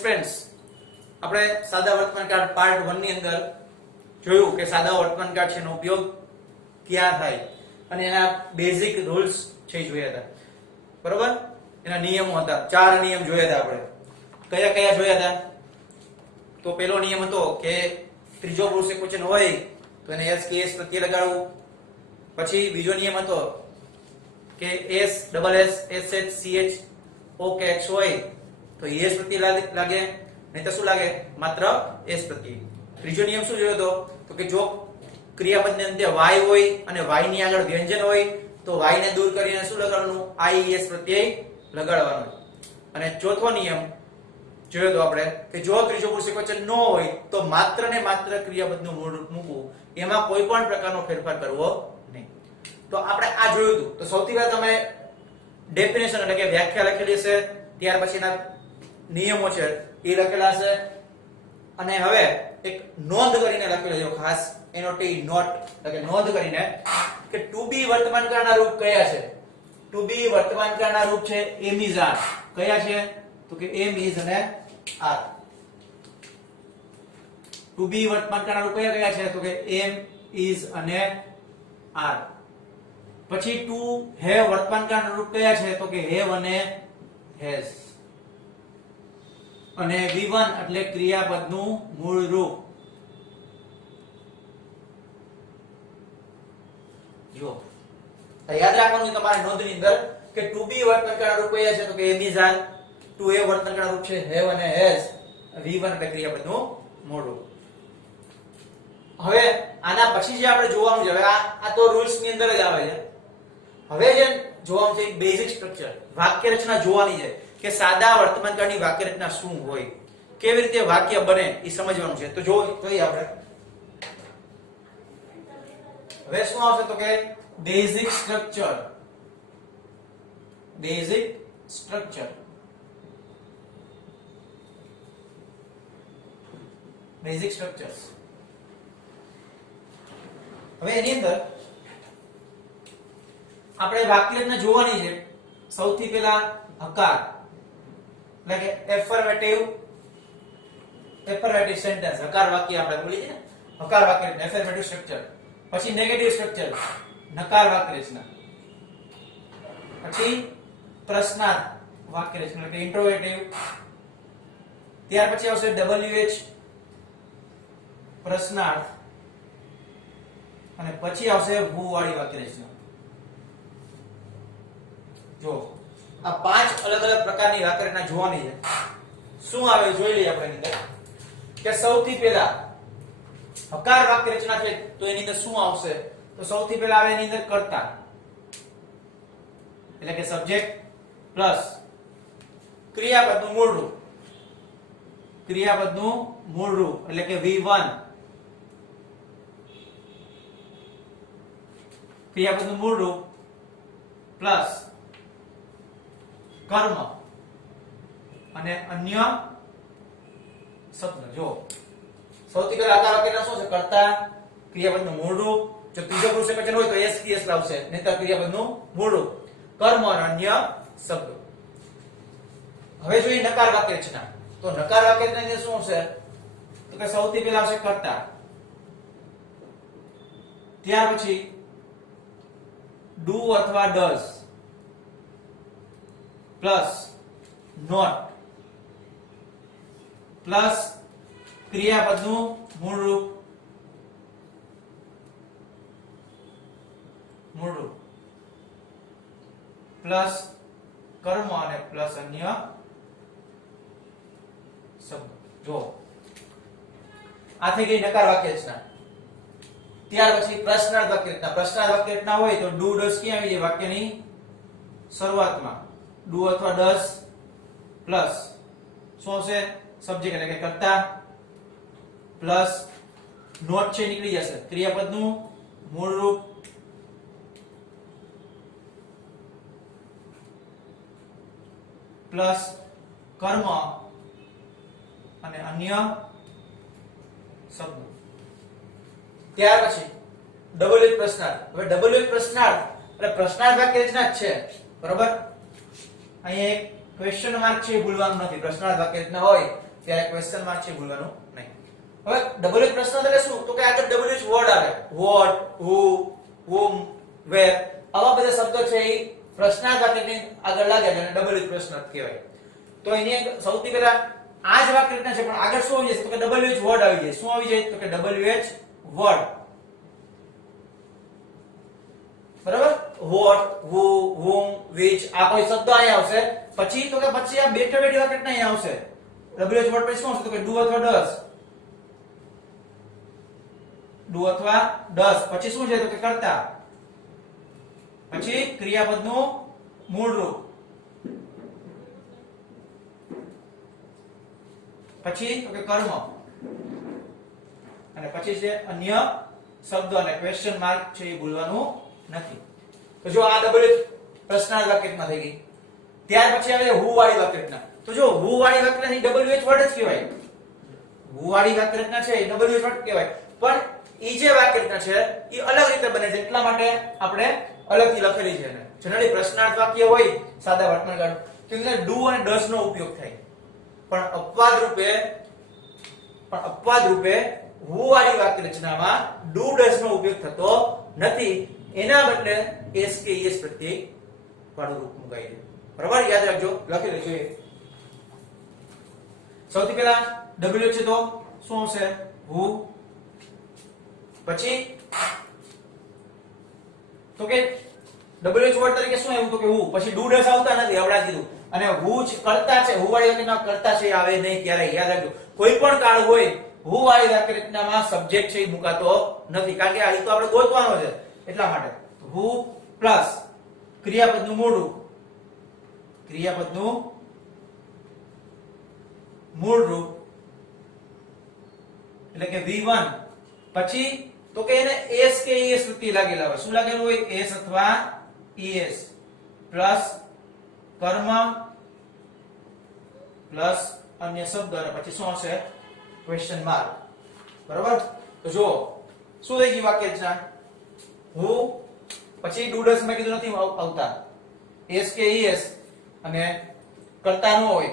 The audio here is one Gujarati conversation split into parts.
फ्रेंड्स આપણે સાદા વર્તમાનકાળ પાર્ટ 1 ની અંદર જોયું કે સાદા વર્તમાનકાળ છે નો ઉપયોગ ક્યાં થાય અને એના બેઝિક રૂલ્સ છે જોયા હતા બરોબર એના નિયમો હતા ચાર નિયમ જોયા હતા આપણે કયા કયા જોયા હતા તો પહેલો નિયમ હતો કે ત્રીજો પુરુષ એકવચન હોય તો એને s કે s પ્રત્યય લગાડવું પછી બીજો નિયમ હતો કે s double s sh ch o કે x હોય તો s પ્રત્યય લાગે नहीं तो શું લાગે માત્ર s પ્રત્યય ત્રીજો નિયમ શું જોયો તો કે જો ક્રિયાપદને અંતે y હોય અને y ની આગળ વ્યંજન હોય તો y ને દૂર કરીને શું લગાડવાનું ies પ્રત્યય લગાડવાનો અને ચોથો નિયમ જોયો તો આપણે કે જો ત્રીજો પુરુષ એકવચન ન હોય તો માત્ર ને માત્ર ક્રિયાપદનું મૂળ રૂપ મૂકવું એમાં કોઈ પણ પ્રકારનો ફેરફાર કરવો નહીં તો આપણે આ જોયું હતું તો સૌથી પહેલા તમે ડેફિનેશન એટલે કે વ્યાખ્યા લખેલી છે ત્યાર પછીના નિયમો છે એ લખેલા છે અને હવે એક નોંધ કરીને લખેલો છે ખાસ એનોટી નોટ એટલે કે નોંધ કરીને કે ટુ બી વર્તમાનકાળના રૂપ કયા છે ટુ બી વર્તમાનકાળના રૂપ છે એમ ઇઝ આર કયા છે તો કે એમ ઇઝ અને આર ટુ બી વર્તમાનકાળના રૂપ કયા કયા છે તો કે એમ ઇઝ અને આર પછી ટુ હેવ વર્તમાનકાળના રૂપ કયા છે તો કે હેવ અને હેઝ અને V1 એટલે ક્રિયાપદનું મૂળ રૂપ જો યાદ રાખવાનું તમારી નોંધની અંદર કે ટુ બી વર્તમાનકાળના રૂપ કયા છે તો કે એમ ઇઝ આર ટુ એ વર્તમાનકાળના રૂપ છે હેવ અને હેઝ V1 એટલે ક્રિયાપદનું મૂળ રૂપ હવે આના પછી જે આપણે જોવાનું છે હવે આ તો રૂલ્સ ની અંદર જ આવે છે હવે જે જોવાનું છે એક બેઝિક સ્ટ્રક્ચર વાક્ય રચના જોવાની છે કે સાદા વર્તમાનકાળની વાક્ય રચના શું હોય કેવી રીતે વાક્ય બને એ સમજવાનું છે તો જોઈએ આપણે હવે શું આવશે તો કે basic structure basic structure basic structures હવે એની અંદર આપણે વાક્ય રચના જોવાની છે સૌથી પહેલા હકાર એટલે કે એફર્મેટિવ સેન્ટેન્સ હકાર વાક્ય આપણે બોલીએ ને હકાર વાક્ય રચના એફર્મેટિવ સ્ટ્રક્ચર પછી નેગેટિવ સ્ટ્રક્ચર નકાર વાક્ય રચના પછી પ્રશ્નાર્થ વાક્ય રચના એટલે કે ઇન્ટ્રોગેટિવ ત્યાર પછી આવશે WH પ્રશ્નાર્થ અને પછી આવશે who વાળી વાક્ય રચના જો આ પાંચ અલગ અલગ પ્રકારની વાક્ય રચના જોવાની છે શું આવે જોઈ લઈએ આપણે એની અંદર કે સૌથી પહેલા હકાર વાક્ય રચના છે તો એની અંદર શું આવશે તો સૌથી પહેલા આવે એની અંદર કર્તા એટલે કે સબ્જેક્ટ પ્લસ ક્રિયાપદનું મૂળ રૂપ એટલે કે V1 ક્રિયાપદનું મૂળ રૂપ પ્લસ કર્મ અને અન્ય શબ્દ જો સૌથી પહેલા હકાર વાક્યના શું છે કર્તા ક્રિયાપદનું મૂળ રૂપ જો ત્રીજો પુરુષ એકવચન હોય તો s ps આવશે નહીંતર ક્રિયાપદનું મૂળ રૂપ કર્મ અને અન્ય શબ્દ હવે જોઈએ નકાર વાક્ય રચના તો નકાર વાક્ય રચના શું છે તો કે સૌથી પહેલા આવશે કર્તા ત્યાર પછી ડુ અથવા ડઝ પ્લસ નોટ પ્લસ ક્રિયાપદનું મૂળ રૂપ પ્લસ કર્મ અને પ્લસ અન્ય શબ્દ જો આ થઈ ગઈ નકાર વાક્ય રચના ત્યાર પછી પ્રશ્નાર્થ વાક્ય રચના હોય તો ડુ ડઝ ક્યાં આવી જાય વાક્યની શરૂઆતમાં ડુ અથવા ડઝ પ્લસ શું આવશે સબ્જેક્ટ એટલે કે કર્તા પ્લસ નોટ છે નીકળી જશે ક્રિયાપદનું મૂળ રૂપ પ્લસ કર્મ અને અન્ય શબ્દ ત્યાર પછી WH પ્રશ્નાર્થ હવે WH પ્રશ્નાર્થ એટલે પ્રશ્નાર્થ વાક્ય રચના જ છે બરોબર અહીંયા એક ક્વેશ્ચન માર્ક છે એ ભૂલવાનું નથી. પ્રશ્નાર્થ વાક્ય રચના હોય ત્યારે ક્વેશ્ચન માર્ક છે ભૂલવાનું નહીં. હવે WH પ્રશ્ન એટલે શું? તો કે આગળ WH વર્ડ આવે. વોટ, હુ, whom, where આવા બધા શબ્દો છે એ પ્રશ્નાર્થ વાક્યની આગળ લાગે એટલે WH પ્રશ્નાર્થ કહેવાય. તો એની સૌથી પહેલા આ જ વાક્ય રચના છે પણ આગળ શું આવી જશે? તો કે WH વર્ડ આવી જાય. શું આવી જાય? તો કે WH વર્ડ. બરાબર? what, who, whom, which આ કોઈ શબ્દ અહીંયા આવશે. પછી તો કે પછી આ બેઠા બેઠી વાક્ય રચના અહીંયા આવશે. WH વર્ડ પછી શું આવશે? તો કે do અથવા does. do અથવા does. પછી શું છે? તો કે કર્તા. પછી ક્રિયાપદનું મૂળ રૂપ. પછી તો કે કર્મ. અને પછી છે અન્ય શબ્દો અને ક્વેશ્ચન માર્ક છે એ ભૂલવાનું નથી. તો જો આ WH પ્રશ્નાર્થ વાક્યમાં થઈ ગઈ. ત્યાર પછી આવે who વાળી વાક્ય રચના. તો જો who વાળી વાક્ય રચના WH વર્ડ જ કહેવાય. who વાળી વાક્ય રચના છે એ WH વર્ડ કહેવાય. પણ ઈ જે વાક્ય રચના છે એ અલગ રીતે બને છે એટલા માટે આપણે અલગથી લખેલી છે. જનરલી પ્રશ્નાર્થ વાક્ય હોય સાદા વર્તમાન કાળ તો અંદર do અને does નો ઉપયોગ થાય. પણ અપવાદ રૂપે who વાળી વાક્ય રચનામાં do does નો ઉપયોગ થતો નથી. એના બદલે s કે es પ્રત્યય વાળું રૂપ મુકાય છે. બરાબર? યાદ રાખજો, લખી લેજો. સૌથી પહેલા w છે તો શું આવશે? who. પછી તો કે WH વર્ડ તરીકે શું આવ્યું? તો કે who. પછી do does આવતા નથી આવડા કીધું. અને who જ કરતા છે. who વાળી વાક્યના કરતા છે આવે નહીં ક્યારે. યાદ રાખજો, કોઈ પણ કાળ હોય who વાળી વાક્ય રચનામાં સબ્જેક્ટ છે એ મુકાતો નથી. કારણ કે આ તો આપણે ગોતવાનો છે એટલા માટે. who પ્લસ ક્રિયાપદનું મૂળ રૂપ. ક્રિયાપદનું મૂળ રૂપ એટલે કે V1. પછી તો કે એને s કે es પ્રત્યય લાગેલા હોય. શું લાગેલું હોય? s અથવા es પ્લસ કર્મ પ્લસ અન્ય શબ્દ અને પછી શું આવશે? Question mark. બરાબર? તો જો શું થઈ ગયું વાક્ય રચના? who પછી do does મેં કીધું નથી આવતા. s કે es અને કરતા ન હોય.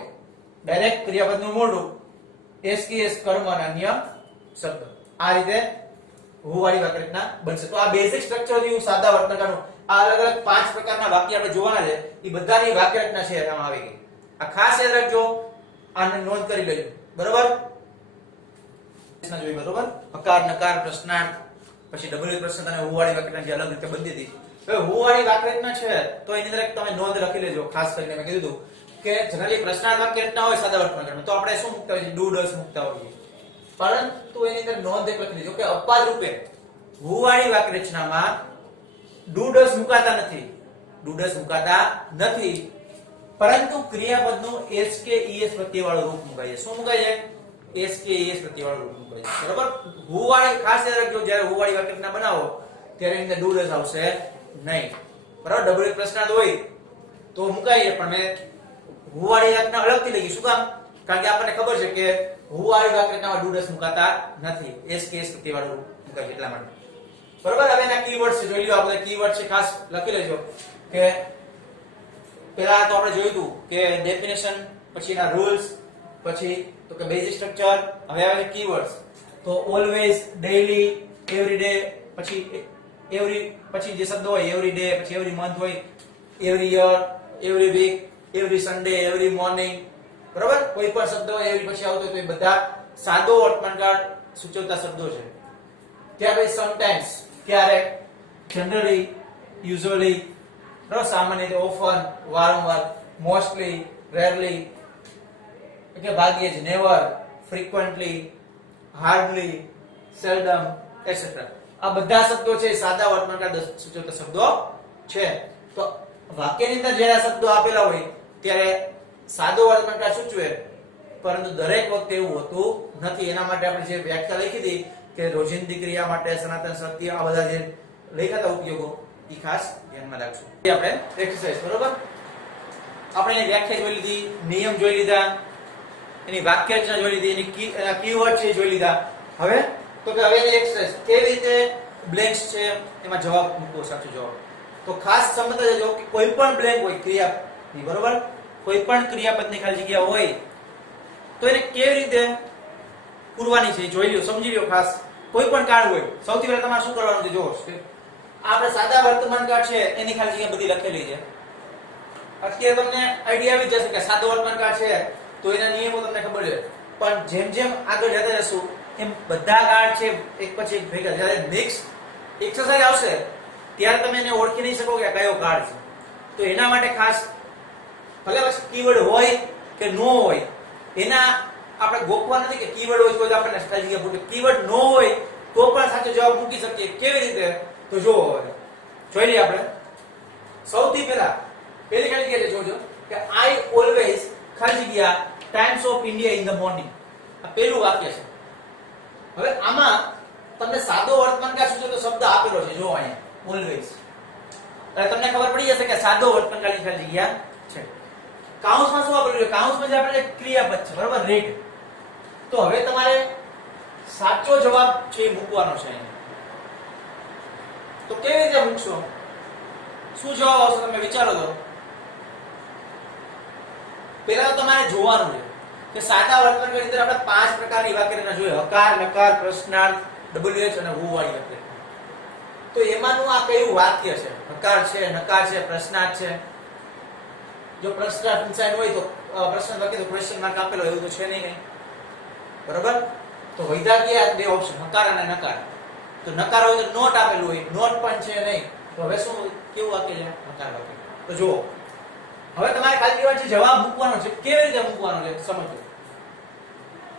ડાયરેક્ટ ક્રિયાપદનું મૂળ રૂપ s કે es કર્મ અને અન્ય શબ્દ. આ રીતે who વાળી વાક્ય રચના બનશે. તો આ બેઝિક સ્ટ્રક્ચર થયું સાદા વર્તનકાળનું. આ અલગ અલગ 5 પ્રકારના વાક્ય આપણે જોવાના છે. એ બધાની વાક્ય રચના છે આમાં આવી ગઈ. આ ખાસ યાદ રાખજો, આને નોંધ કરી લેજો. બરોબર? રચના જોઈ. બરોબર? હકાર, નકાર, પ્રશ્નાર્થ, પછી WH પ્રશ્ન અને who વાળી વાક્ય રચના જે અલગ રીતે બની હતી. હવે who વાળી વાક્ય રચના છે તો એની અંદર તમે નોંધ લખી લેજો. ખાસ કરીને મેં કીધું કે જનરલી પ્રશ્નાર્થ વાક્ય રચના હોય સાદા વર્તમાનમાં તો આપણે શું મૂકતા હોઈએ? do does મૂકતા હોઈએ. પરંતુ એની અંદર નોંધ એક લખી લેજો કે અપવાદ રૂપે who વાળી વાક્ય રચનામાં do does મુકાતા નથી. do does મુકાતા નથી. પરંતુ ક્રિયાપદનું s કે es પ્રત્યય વાળું રૂપ મુકાય છે. શું મુકાય છે? s કે es પ્રત્યય વાળું રૂપ મુકાય છે. બરાબર? who વાળી ખાસ યાદ રાખજો, જ્યારે who વાળી વાક્ય રચના બનાવો ત્યારે એની અંદર do does આવશે નહીં. બરાબર? WH પ્રશ્નાર્થ હોય તો મુકાય છે પણ મેં who વાળી વાક્યના અલગથી લખી. શું કામ? કારણ કે આપણને ખબર છે કે who વાળી વાક્ય રચનામાં do does મુકાતા નથી. s કે es પ્રત્યય વાળું મુકાય એટલા માટે. બરાબર? હવે એના કીવર્ડ્સ છે જોઈ લો. આપણે કીવર્ડ છે ખાસ લખી લેજો કે પહેલા તો આપણે જોયું હતું કે ડેફિનેશન, પછી એના રૂલ્સ, પછી તો કે બેઝિક સ્ટ્રક્ચર. હવે આવે છે કીવર્ડ્સ. તો ઓલવેઝ, ડેઈલી, એવરીડે, પછી પછી જે શબ્દો હોય એવરી ડે, પછી એવરી મંથ હોય, every year, every week, every Sunday, every morning. બરાબર? કોઈ પણ શબ્દ હોય એવરી પછી આવતો તો એ બધા સાદો વર્તમાનકાળ સૂચવતા શબ્દો છે. ત્યાર પછી સમટાઈમ્સ, ક્યારેક, જનરલી, યુઝ્યુઅલી, બરાબર? સામાન્ય રીતે, ઓફન, વારંવાર, મોસ્ટલી, રેરલી, એટલે ભાગ્યે જ, નેવર, ફ્રીક્વન્ટલી, હાર્ડલી, સેલ્ડમ, એટસેટ્રા. આ બધા શબ્દો છે સાદા વર્તમાનકાળ સૂચવતા શબ્દો છે. તો વાક્યની અંદર જ્યારે શબ્દો આપેલા હોય ત્યારે સાદો વર્તમાનકાળ સૂચવે, પરંતુ દરેક વખતે એવું હોતું નથી. એના માટે આપણે જે વ્યાખ્યા લખી હતી કે રોજિંદી ક્રિયા માટે સનાતન સત્ય, આ બધા જે લખ્યા હતા ઉપયોગો એ ખાસ ધ્યાનમાં રાખશું. આપણે એક્સરસાઇઝ. બરોબર? આપણે એની વ્યાખ્યા જોઈ લીધી, નિયમ જોઈ લીધા, એની વાક્ય રચના જોઈ લીધી, એની કીવર્ડ છે જોઈ લીધા. હવે તો કે હવે એની એક્સરસાઇઝ કેવી રીતે બ્લેન્ક્સ છે એમાં જવાબ મૂકવો, સાચો જવાબ. તો ખાસ સમજતા જજો કે કોઈ પણ બ્લેન્ક હોય ક્રિયાની, બરોબર, કોઈ પણ ક્રિયાપદની ખાલી જગ્યા હોય તો એને કેવી રીતે પૂરવાની છે જોઈ લ્યો, સમજી લ્યો ખાસ. કોઈ પણ કાળ હોય સૌથી પહેલા તમારે શું કરવાનું છે જોવો. આપણે સાદા વર્તમાન કાળ છે એની ખાલી જગ્યા બધી લખેલી છે. અત્યારે તમને આઈડિયા આવી જશે કે સાદો વર્તમાન કાળ છે તો એના નિયમો તમને ખબર છે, પણ જેમ જેમ આગળ જતા જશું એમ બધા કાળ છે એક પછી એક ભેગા, જ્યારે નેક્સ્ટ એક્સરસાઇઝ આવશે ત્યારે તમે એને ઓળખી નહીં શકો કે કયો કાળ છે. તો એના માટે ખાસ ભલે કીવર્ડ હોય કે નો હોય એના આપણે ગોખવા નથી કે કીવર્ડ હોય તો જ આપણને ખાલી જગ્યા પૂછે, કીવર્ડ નો હોય તો પણ સાચો જવાબ મૂકી શકીએ. કેવી રીતે તો જો જોઈ લઈએ આપણે. સૌથી પહેલા પેલી ખાલી જગ્યા જોજો કે આઈ ઓલવેઝ ખાલી જગ્યા times of India in the morning. આ પહેલું વાક્ય છે. હવે આમાં તમને સાદો વર્તમાન કાળ શું છે તો શબ્દ આપેલો છે જો અહીંયા ઓલવેઝ. એટલે તમને ખબર પડી જશે કે સાદો વર્તમાન કાળની ખાલી જગ્યા છે. કાઉન્સમાં શું આપેલું છે? કાઉન્સમાં જે આપણે ક્રિયાપદ છે બરાબર, રેડ. તો હવે તમારે સાચો જવાબ છે એ મૂકવાનો છે અહીંયા. તો કેવી રીતે મૂકશો? શું જવાબ આવશે તમે વિચારો તો. પહેલા તો તમારે જોવાનું છે કે સાદા વર્તમાન કાળની અંદર આપણે 5 પ્રકારની વાક્યરચના જોઈએ: હકાર, નકાર, પ્રશ્નાર્થ, WH અને who વાળી વાક્યરચના. તો એમાંનું આ કયું વાક્ય છે? હકાર છે, નકાર છે, પ્રશ્નાર્થ છે. જો પ્રશ્નાર્થ ઇનસાઇડ હોય તો પ્રશ્ન લખી તો ક્વેશ્ચન માર્ક આપેલો એવું તો છે નહીં. બરાબર? તો વૈધાકીય બે ઓપ્શન હકાર અને નકાર. તો નકાર હોય તો નોટ આપેલું હોય, નોટ પણ છે નહીં. તો હવે શું કેવું વાક્ય છે? હકાર વાક્ય. તો જુઓ હવે તમારે ખાલી કહેવાનું છે જવાબ મૂકવાનો છે. કેવી રીતે મૂકવાનો છે સમજો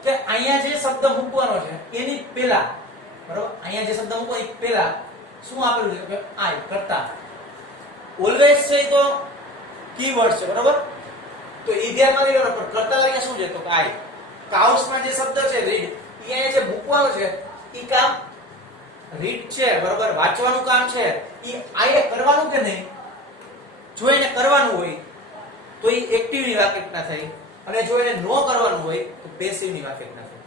કે અહીંયા જે શબ્દ મૂકવાનો છે એની પહેલા, બરાબર, અહીંયા જે શબ્દ મૂકવાનો એ પહેલા શું આપેલું છે કે આઈ કરતા. ઓલવેઝ છે તો કીવર્ડ છે બરાબર, તો એ ધ્યાનમાં લેવાનો. પણ કરતા તરીકે શું છે તો આઈ. કાઉન્સમાં જે શબ્દ છે રીડ, અહીંયા જે મૂકવાનો છે એ કામ રીડ છે બરાબર, વાંચવાનું કામ છે એ આઈએ કરવાનું કે નહીં? જો એને કરવાનું હોય તો એ એક્ટિવની વાક્યરચના થઈ, અને જો એને નો કરવાનું હોય તો પેસિવની વાક્યરચના થઈ.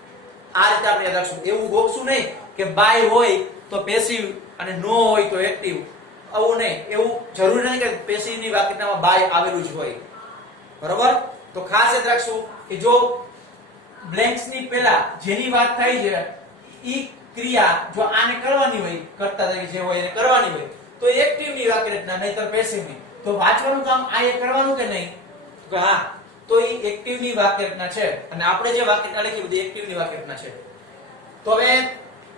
આ રીતે આપણે યાદ રાખશું. એવું ગોખશું નહીં કે બાય હોય તો પેસિવ અને નો હોય તો એક્ટિવ. આવું નહીં, એવું જરૂરી નથી કે પેસિવની વાક્યરચનામાં બાય આવેલું જ હોય. બરાબર? તો ખાસ યાદ રાખશું કે જો બ્લેન્ક્સની પહેલા જેની વાત થાય છે ઈ ક્રિયા જો આને કરવાની હોય, કરતા તરીકે જે હોય એને કરવાની હોય તો એક્ટિવની વાક્યરચના, નહીતર પેસિવની. તો વાંચવાનું કામ આ એ કરવાનું કે નહીં? તો હા, તો એ એક્ટિવની વાક્યરચના છે. અને આપણે જે વાક્યરચના લખી બધી એક્ટિવની વાક્યરચના છે. તો હવે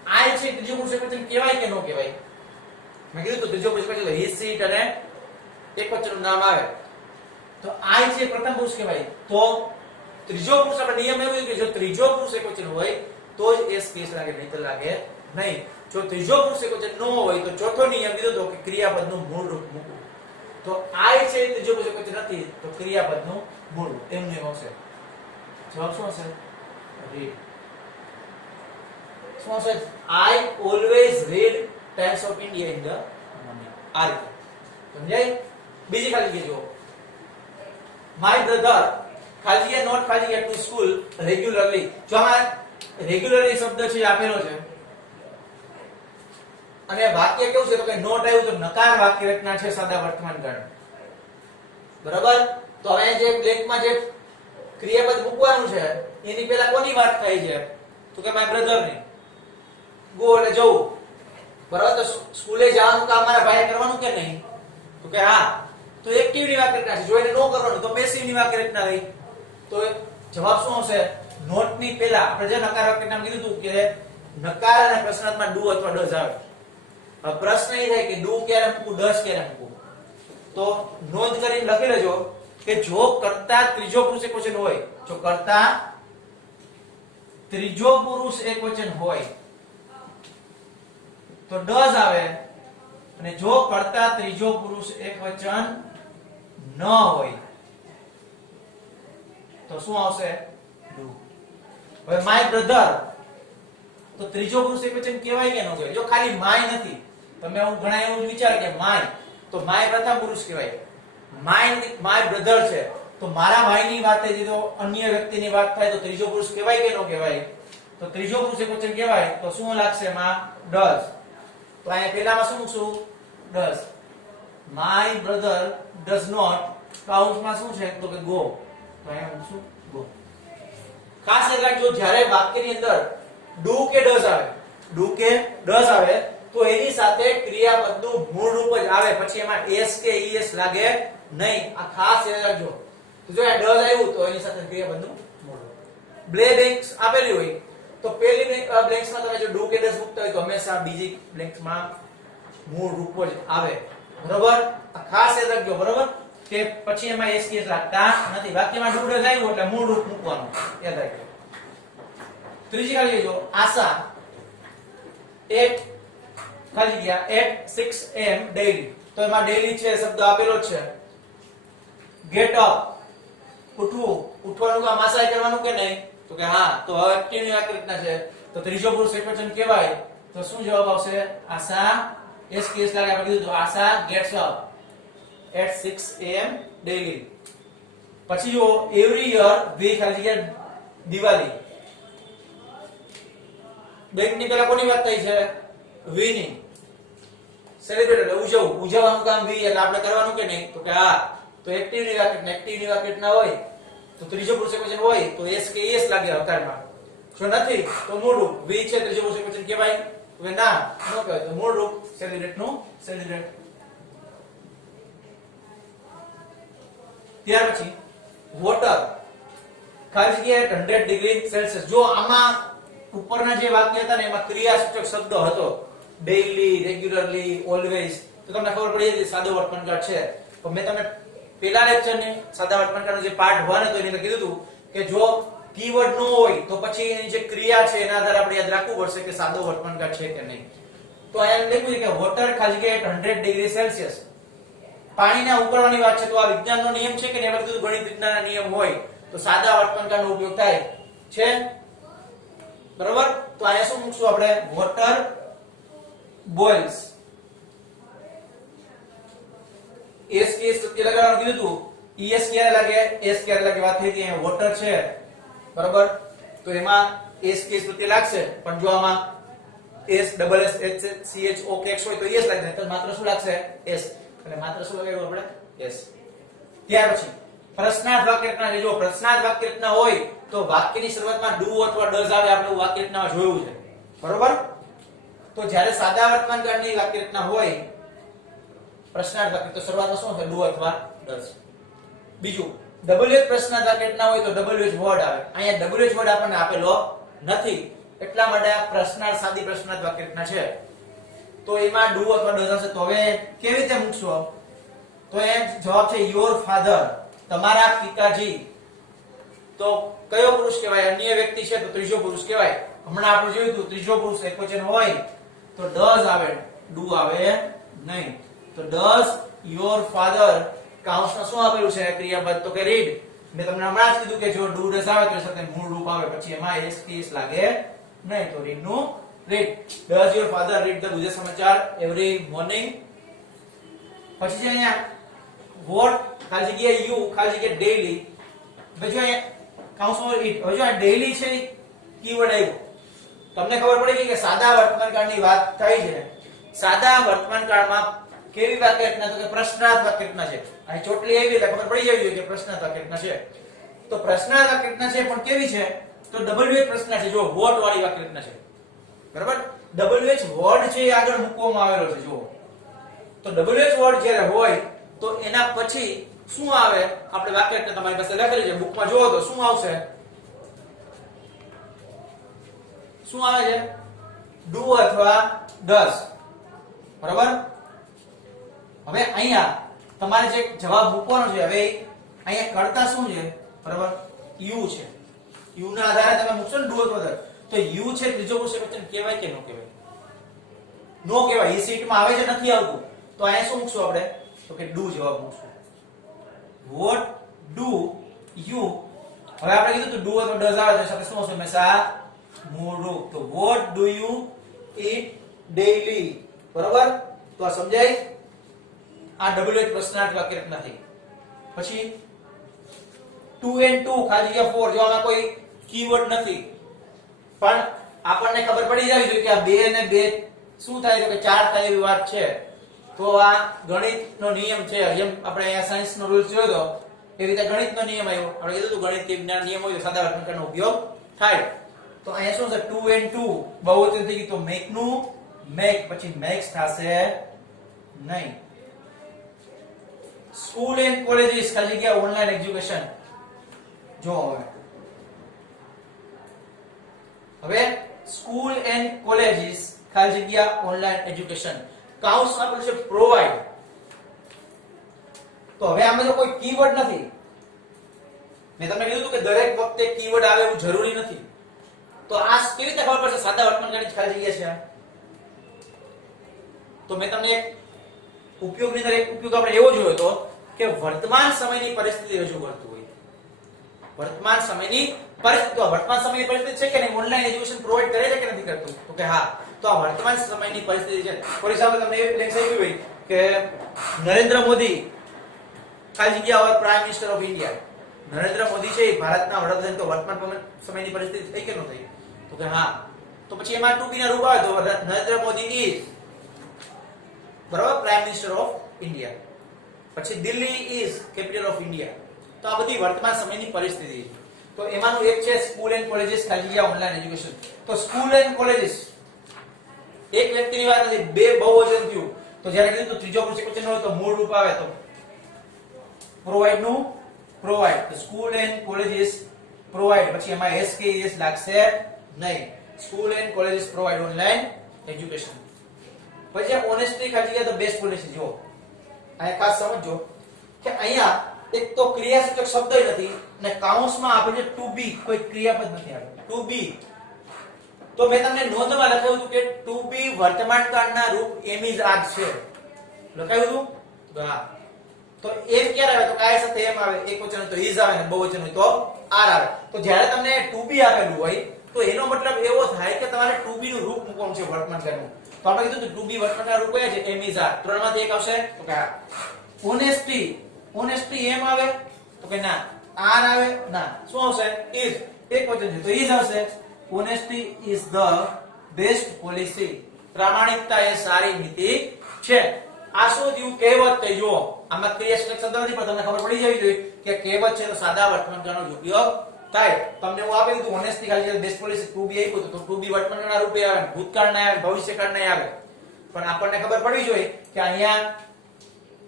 આ છે ત્રીજો પુરુષ એકવચન કહેવાય કે નો કહેવાય? મેં કીધું તો ત્રીજો પુરુષ એકવચન હી, સીટ અને એકવચનનું નામ આવે તો આ છે પ્રથમ પુરુષ કહેવાય. તો ત્રીજો પુરુષ આપણે નિયમ એવું કે જો ત્રીજો પુરુષ એકવચન હોય તો જ એસ કેસ લાગે, નહીતર લાગે નહીં. જો ત્રીજો પુરુષ એકવચન ન હોય તો ચોથો નિયમ કીધો તો કે ક્રિયાપદનું મૂળ રૂપ મૂકવું. તો આઈ છે ત્રીજો પુરુષ એકવચન નથી તો ક્રિયાપદનું મૂળ રૂપ એમ નિયમ આવશે. જવાબ શું હશે? રીડ. શું હશે? I always read times of India in the morning. આ રીતે સમજાય? બીજી ખાલી જગ્યા જુઓ. માય બ્રધર ખાલી જગ્યા નોટ ખાલી જગ્યા ટુ સ્કૂલ રેગ્યુલરલી. જો આમાં રેગ્યુલરલી શબ્દ છે આપેલો છે અને વાક્ય કેવું છે તો કે નોટ આવ્યું તો નકાર વાક્ય રચના છે સાદા વર્તમાન કાળ. બરાબર? તો હવે જે બ્લેન્કમાં જે ક્રિયાપદ મૂકવાનું છે એની પહેલા કોની વાત થાય છે તો કે માય બ્રધર ની. ગો એટલે જવું. બરાબર? તો સ્કૂલે જવાનું કામ મારા ભાઈએ કરવાનું કે નહીં? તો કે હા. તો એક્ટિવની વાક્ય રચના છે. જો એને નો કરવાનું તો પેસિવની વાક્ય રચના થઈ. તો જવાબ શું આવશે? નોટની પહેલા આપણે જે નકાર વાક્ય નામ કીધું હતું કે નકાર અને પ્રશ્નાર્થમાં ડુ અથવા ડઝ આવે. હવે પ્રશ્ન એ થાય કે ડુ ક્યારે મૂકવું, ડઝ ક્યારે મૂકવું. તો નોંધ કરીને લખી લેજો કે જો કરતા ત્રીજો પુરુષ એકવચન હોય, જો કરતા ત્રીજો પુરુષ એકવચન હોય તો ડઝ આવે, અને જો કરતા ત્રીજો પુરુષ એકવચન ન હોય તો શું આવશે? ડુ. હવે માય બ્રધર તો ત્રીજો પુરુષ એકવચન કહેવાય કે ન કહેવાય? જો ખાલી માય નથી, તમે હું ઘણા એવું વિચારે કે માય, તો માય પ્રથમ પુરુષ કહેવાય. માય બ્રધર છે તો મારા ભાઈની વાત થઈ તો અન્ય વ્યક્તિની વાત થાય તો ત્રીજો પુરુષ કહેવાય કે ન કહેવાય? તો ત્રીજો પુરુષ એકવચન કહેવાય. તો શું લાગશે? એમાં ડઝ. તો અહીંયા પહેલામાં શું મૂકશું? Does. My brother does not કૌંસમાં શું છે તો કે ગો, તો અહીંયા શું ગો. ખાસ યાદ રાખજો જ્યારે વાક્યની અંદર ડુ કે ડઝ આવે, ડુ કે ડઝ આવે તો એની સાથે ક્રિયાપદનું મૂળ રૂપ જ આવે, પછી એમાં એસ કે ઈએસ લાગે નહીં. આ ખાસ યાદ રાખજો. તો જો આ ડઝ આવ્યું તો એની સાથે ક્રિયાપદનું મૂળ રૂપ. બ્લેન્ક્સ આપેલી હોય તો પહેલી બ્લેન્ક્સમાં તમે જો ડુ કે ડઝ મૂકતા હોય તો હંમેશા બીજી બ્લેન્ક્સમાં મૂળ રૂપ જ આવે. બરોબર? આ ખાસ યાદ રાખજો. બરોબર? કે પછી એમાં એસ કે લાગતા નથી. વાક્યમાં ડુ ડઝ આવ્યું એટલે મૂળ રૂપ મૂકવાનું યાદ રાખજો. ત્રીજી ખાલી લેજો આશા at ખાલી ગયા at 6 am daily. તો એમાં ડેઈલી છે શબ્દ આપેલો છે. get up ઉઠવું, ઉઠવાનું કામ આશા કરવાનું કે નહીં તો કે હા. તો હવે એક્ટિવ ની વાક્ય રચના છે તો ત્રીજો પુરુષ એકવચન કહેવાય તો શું જવાબ આવશે? આશા એસ કેસ લાગે આપણે કીધું તો આશા gets up at 6 am daily. પછી જો every year we ખાલી ગયા દિવાળી. બેંક ની પેલા કોની વાત થઈ છે? વી ની. સેલિબ્રેટ એટલે ઉજવવું, ઉજવવાનું કામ વી એટલે આપણે કરવાનું કે નહીં તો કે હા. તો એક્ટિવ ની વાક્ય, એક્ટિવ ની વાક્ય ના હોય તો ત્રીજો પુરુષ એકવચન હોય તો એસ કે એસ લાગે હકારમાં. જો નથી તો મૂળ રૂપ વી છે ત્રીજો પુરુષ એકવચન કહેવાય તો ના ન કહેવાય. તો મૂળ રૂપ સેલિબ્રેટ નું સેલિબ્રેટ. ત્યાર પછી વોટર ખાલી જગ્યાએ 100 ડિગ્રી સેલ્સિયસ. જો આમાં ઉપરના જે વાક્ય હતા ને એમાં ક્રિયાસૂચક શબ્દ હતો ડેઈલી, રેગ્યુલરલી, ઓલવેઝ, તો તમને ખબર પડી હતી સાદો વર્તમાનકાળ છે. તો મેં તમને પહેલા લેક્ચરની સાદા વર્તમાનકાળનો જે પાર્ટ 1 હતો એની અંદર કીધું હતું કે જો કીવર્ડ નો હોય તો પછી એની જે ક્રિયા છે એના આધારે આપણે યાદ રાખવું પડશે કે સાદો વર્તમાનકાળ છે કે નહીં. તો અહીંયા લખ્યું છે કે વોટર ખાલી જગ્યાએ 100 ડિગ્રી સેલ્સિયસ. પાણીને ઉકળવાની વાત છે તો આ વિજ્ઞાનનો નિયમ છે કે ને એમાં કીધું ગણિત વિજ્ઞાનના નિયમ હોય તો સાદા વર્તમાનકાળનો ઉપયોગ થાય છે. બરોબર? તો અહીંયા શું મૂકશું આપણે? વોટર બોઇલ્સ. એસ કે સત્ય લગાવવાનું કીધું હતું. ઈએસ ક્યારે લાગે? એસ ક્યારે લાગે વાત થઈ હતી. અહીંયા વોટર છે. બરોબર? તો એમાં એસ કે સત્ય લાગશે પણ જો આમાં S double S H C H O કે એક્સ હોય તો એસ લાગશે. તો માત્ર શું લાગશે? એસ. એટલે માત્ર શું લગાવ્યું આપણે? એસ. ત્યાર પછી પ્રશ્નાર્થ વાક્ય રચના છે. જો પ્રશ્નાર્થ વાક્ય રચના હોય તો વાક્યની શરૂઆતમાં ડુ અથવા ડઝ આવે. આપણે વાક્ય રચનામાં જોયું છે. બરોબર? તો જ્યારે સાદા વર્તમાનકાળની વાક્ય રચના હોય પ્રશ્નાર્થ વાક્ય તો શરૂઆતમાં શું છે? ડુ અથવા ડઝ. બીજું WH પ્રશ્નાર્થ વાક્ય રચના હોય તો WH વર્ડ આવે. અહીંયા WH વર્ડ આપણને આપેલો નથી એટલા માટે આ પ્રશ્નાર્થ સાદી પ્રશ્નાર્થ વાક્ય રચના છે. તો એમાં ડુ અથવા ડઝ હશે. તો હવે કેવી રીતે મૂકશો? તો એ જવાબ છે યોર ફાધર, તમારા પિતાજી. તો કયો પુરુષ કહેવાય? અન્ય વ્યક્તિ છે તો ત્રીજો પુરુષ કહેવાય. હમણાં આપણે જોયું હતું ત્રીજો પુરુષ એકવચન હોય તો ડઝ આવે, ડુ આવે નહીં. તો ડઝ યોર ફાધર કાઉન્સમાં શું આપેલું છે ક્રિયાપદ તો કે રીડ. મેં તમને હમણાં જ કીધું કે જો ડુ ડઝ આવે તો સાથે મૂળ રૂપ આવે પછી એમાં એસ કે એસ લાગે નહીં. તો રીડ નું read. Does your father read the Gujarat સમાચાર એવરી મોર્નિંગ. પછી છે અહીંયા વોટ ખાલી જગ્યાએ યુ ખાલી જગ્યાએ ડેઈલી. હવે જો અહીંયા કાઉન્સમાં ઇટ. હવે જો આ ડેઈલી છે કીવર્ડ આવ્યો તમને ખબર પડી ગઈ કે સાદા વર્તમાનકાળની વાત થઈ છે. સાદા વર્તમાનકાળમાં કેવી વાક્ય રચના તો કે પ્રશ્નાર્થ વાક્ય રચના છે. અહીં ચોટલી આવી એટલે ખબર પડી જવી જોઈએ કે પ્રશ્નાર્થ વાક્ય રચના છે. તો પ્રશ્નાર્થ વાક્ય રચના છે પણ કેવી છે? તો WH પ્રશ્ન છે. જો વોટ વાળી વાક્ય રચના છે. બરાબર? WH વર્ડ છે એ આગળ મૂકવામાં આવેલો છે. જો તો WH વર્ડ જ્યારે હોય તો એના પછી શું આવે? આપણે વાક્ય રચના તમારી પાસે લખેલી છે બુકમાં જોવો તો શું આવશે? શું આવે છે? ડુ અથવા ડઝ. બરાબર? હવે અહીંયા તમારે જે જવાબ મૂકવાનો છે હવે અહીંયા કરતા શું છે? બરાબર? યુ છે. યુ ના આધારે તમે મૂકશો ને ડુ અથવા ડઝ. તો યુ છે ત્રીજો પુરુષ એકવચન કહેવાય કે નો કહેવાય? નો કહેવાય. એ સીટમાં આવે છે નથી આવતું. તો અહીંયા શું મૂકશું આપણે? તો કે ડુ જવાબ મૂકશું. What do you. હવે આપણે કીધું તો ડુ અથવા ડઝ આવે તો સાથે શું હશે? હંમેશા મૂળ રૂપ. તો vote do you it daily. બરાબર? તો આ સમજાય? આ WH પ્રશ્નાર્થ વાક્ય રચના થઈ. પછી 2 and 2 ખાલી જગ્યા 4. જો આમાં કોઈ કીવર્ડ નથી પણ આપણને ખબર પડી જવી જોઈએ કે આ 2 અને 2 શું થાય તો કે 4 થાય એવી વાત છે. તો તો આ ગણિતનો નિયમ છે, જેમ આપણે અહીંયા સાયન્સનો રૂલ્સ જોયો તો એ રીતે ગણિતનો નિયમ આવ્યો. આપણે કીધું હતું ગણિત કે વિજ્ઞાન નિયમ હોય તો સાદા વર્તમાનકાળનો ઉપયોગ થાય. તો અહીંયા શું છે 2 and 2 બહુવચન થઈ ગયું તો મેક નું મેક, પછી મેક્સ થશે નહીં. સ્કૂલ એન્ડ કોલેજીસ ખાલી જગ્યા ઓનલાઈન એજ્યુકેશન. જો હવે સ્કૂલ એન્ડ કોલેજીસ ખાલી જગ્યા ઓનલાઈન એજ્યુકેશન કાઉન્સમાં આપેલું છે પ્રોવાઇડ. તો હવે આમાં જો કોઈ કીવર્ડ નથી. મેં તમને કીધું હતું કે દરેક વખતે કીવર્ડ આવે એવું જરૂરી નથી. તો આ કેવી રીતે ખબર પડશે સાદા વર્તમાનકાળની ખાલી જગ્યા છે? તો મેં તમને એક ઉપયોગની અંદર એક ઉપયોગ આપણે એવો જોયો હતો કે વર્તમાન સમયની પરિસ્થિતિ રજૂ કરતું હોય. વર્તમાન સમયની પરિસ્થિતિ, તો વર્તમાન સમયની પરિસ્થિતિ છે કે નહીં, ઓનલાઈન એજ્યુકેશન પ્રોવાઈડ કરે છે કે નથી કરતું? તો કે હા. તો આ વર્તમાન સમયની પરિસ્થિતિ છે. ફોર એક્ઝામ્પલ તમને એ લેક્ચર આપ્યું હોય કે નરેન્દ્ર મોદી ખાલી જગ્યા હોય prime minister of India. Narendra Modi છે એ ભારતના વડાપ્રધાન. તો વર્તમાન સમયની પરિસ્થિતિ થઈ કે ન થઈ? તો કે હા. તો પછી એમાં ટુ બી ના રૂપ આવે તો નરેન્દ્ર મોદી ઇઝ બરાબર પ્રાઇમ મિનિસ્ટર ઓફ ઇન્ડિયા. પછી Delhi is capital of India. તો આ બધી વર્તમાન સમયની પરિસ્થિતિ છે. તો એમાંનું એક છે સ્કૂલ એન્ડ કોલેજીસ ખાલી જગ્યા ઓનલાઈન એજ્યુકેશન. તો સ્કૂલ એન્ડ કોલેજીસ એક વ્યક્તિની વાત નથી, બે બહુવચન થયું. તો જ્યારે કીધું તો ત્રીજો પુરુષવચન હોય તો મૂળ રૂપ આવે તો પ્રોવાઇડ નું પ્રોવાઇડ. તો સ્કૂલ એન્ડ કોલેજીસ પ્રોવાઇડ, પછી એમાં SKES લાગશે નહીં. School and colleges provide online education. પછી ઓનેસ્ટલી ખાલી જગ્યા તો બેસ્ટ પોલિસી. જો અહીંયા ખાસ સમજો કે અહીંયા એક તો ક્રિયાસૂચક શબ્દ નથી અને કાઉન્સમાં આપણે ટુ બી કોઈ ક્રિયાપદ નથી આવેલું. ટુ બી તો મેં તમને નોંધમાં લખાવ્યું હતું કે ટુ બી વર્તમાન કાળના રૂપ એમ ઇઝ આર છે. લખાવ્યું હતું? હા. તો એમ ક્યારે આવે? તો કાય સાથે એમ આવે. એકવચન હોય તો ઇઝ આવે ને બહુવચન હોય તો આર આવે. તો જ્યારે તમને ટુ બી આપેલું હોય તો એનો મતલબ એવો થાય કે તમારે ટુ બી નું રૂપ મૂકવાનું છે વર્તમાન કાળનું. તો આપણે કીધું ટુ બી વર્તમાન કાળ રૂપ કયા છે? એમ ઇઝ આર. ત્રણમાંથી એક આવશે તો કે ઓનેસ્ટલી. ઓનેસ્ટલી એમ આવે તો કે ના. આર આવે ના. શું આવશે? ઇઝ. એકવચન છે તો ઇઝ આવશે. Honesty is the best policy. પ્રામાણિકતા એ સારી નીતિ છે. આ શું થયું? કહેવત થઈ. જુઓ આમાં ક્રિયાશીલ શબ્દ નથી પણ તમને ખબર પડી જવી જોઈએ કે કહેવત છે તો સાદા વર્તમાન કાળનો ઉપયોગ થાય. તમને હું આપી દીધું honesty ખાલી બેસ્ટ પોલિસી ટુ બી આપ્યું તો ટુ બી વર્તમાન કાળના રૂપે આવે, ભૂતકાળ ના આવે, ભવિષ્યકાળ ના આવે. પણ આપણને ખબર પડવી જોઈએ કે અહીંયા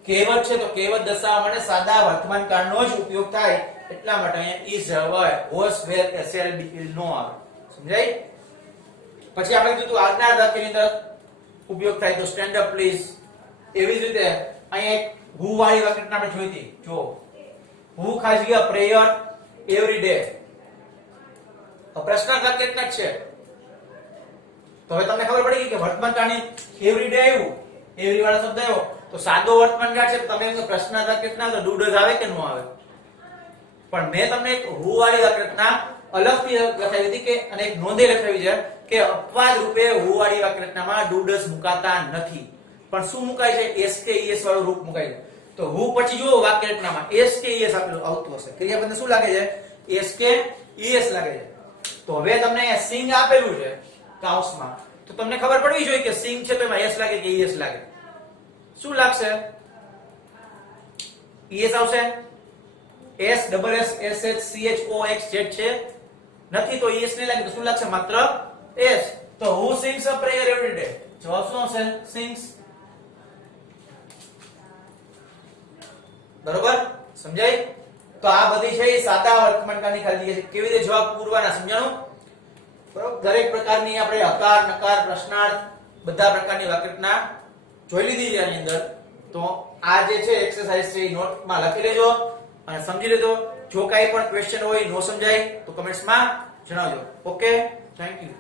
કહેવત છે તો કહેવત દર્શાવવા માટે સાદા વર્તમાન કાળનો જ ઉપયોગ થાય. એટલા માટે અહીંયા is આવે, was, were, shall be, will નો આવે. સમજાય? પછી આપણે કીધું આજ્ઞા વાક્યની અંદર ઉપયોગ થાય તો સ્ટેન્ડ અપ પ્લીઝ. એવી જ રીતે અહીંયા એક who વાળી વાક્યરચના આપણે જોઈ હતી. જો who ખાલી જગ્યા પ્રેયર એવરી ડે. પ્રશ્નાર્થ વાક્યરચના છે. તો હવે તમને ખબર પડી ગઈ કે વર્તમાન કાળની એવરી ડે આવ્યું, એવરી વાળો શબ્દ આવ્યો તો સાદો વર્તમાન કાળ છે. તમે એમ પ્રશ્નાર્થ વાક્યરચના તો ડુ ડઝ આવે કે નો આવે? પણ મેં તમને એક who વાળી વાક્યરચના અલગથી લખાવી હતી કે અને એક નોંધે લખાવી છે કે અપવાદ રૂપે who વાળી વાક્યરચનામાં do does મુકાતા નથી. પણ શું મુકાય છે? SKES વાળું રૂપ મુકાય છે. તો who પછી જુઓ વાક્યરચનામાં SKES આપેલું આવતું હશે. ક્રિયાપદને શું લાગે છે? SKES લાગે છે. તો હવે તમને અહીંયા sing આપેલું છે કાઉન્સમાં. તો તમને ખબર પડવી જોઈએ કે sing છે તો એમાં s લાગે કે es લાગે? શું લાગશે? es આવશે. S double S S H C H O X Z છે નથી તો es નહીં લાગે તો શું લાગશે? માત્ર s. તો who sings a prayer every day? જવાબ શું આવશે? sings. બરોબર? સમજાય? તો આ બધી છે એ સાદા વર્તમાન કાળની ખાલી જગ્યા છે. કેવી રીતે જવાબ પૂરવાના સમજાણું? બરોબર? દરેક પ્રકારની આપણે હકાર, નકાર, પ્રશ્નાર્થ બધા પ્રકારની વાક્યરચના જોઈ લીધી છે આની અંદર. તો આ જે છે એક્સરસાઇઝ છે એ નોટમાં લખી લેજો અને સમજી લેજો. જો કાઈ પણ ક્વેશ્ચન હોય, નો સમજાય તો કમેન્ટ્સમાં જણાવજો. Okay, thank you.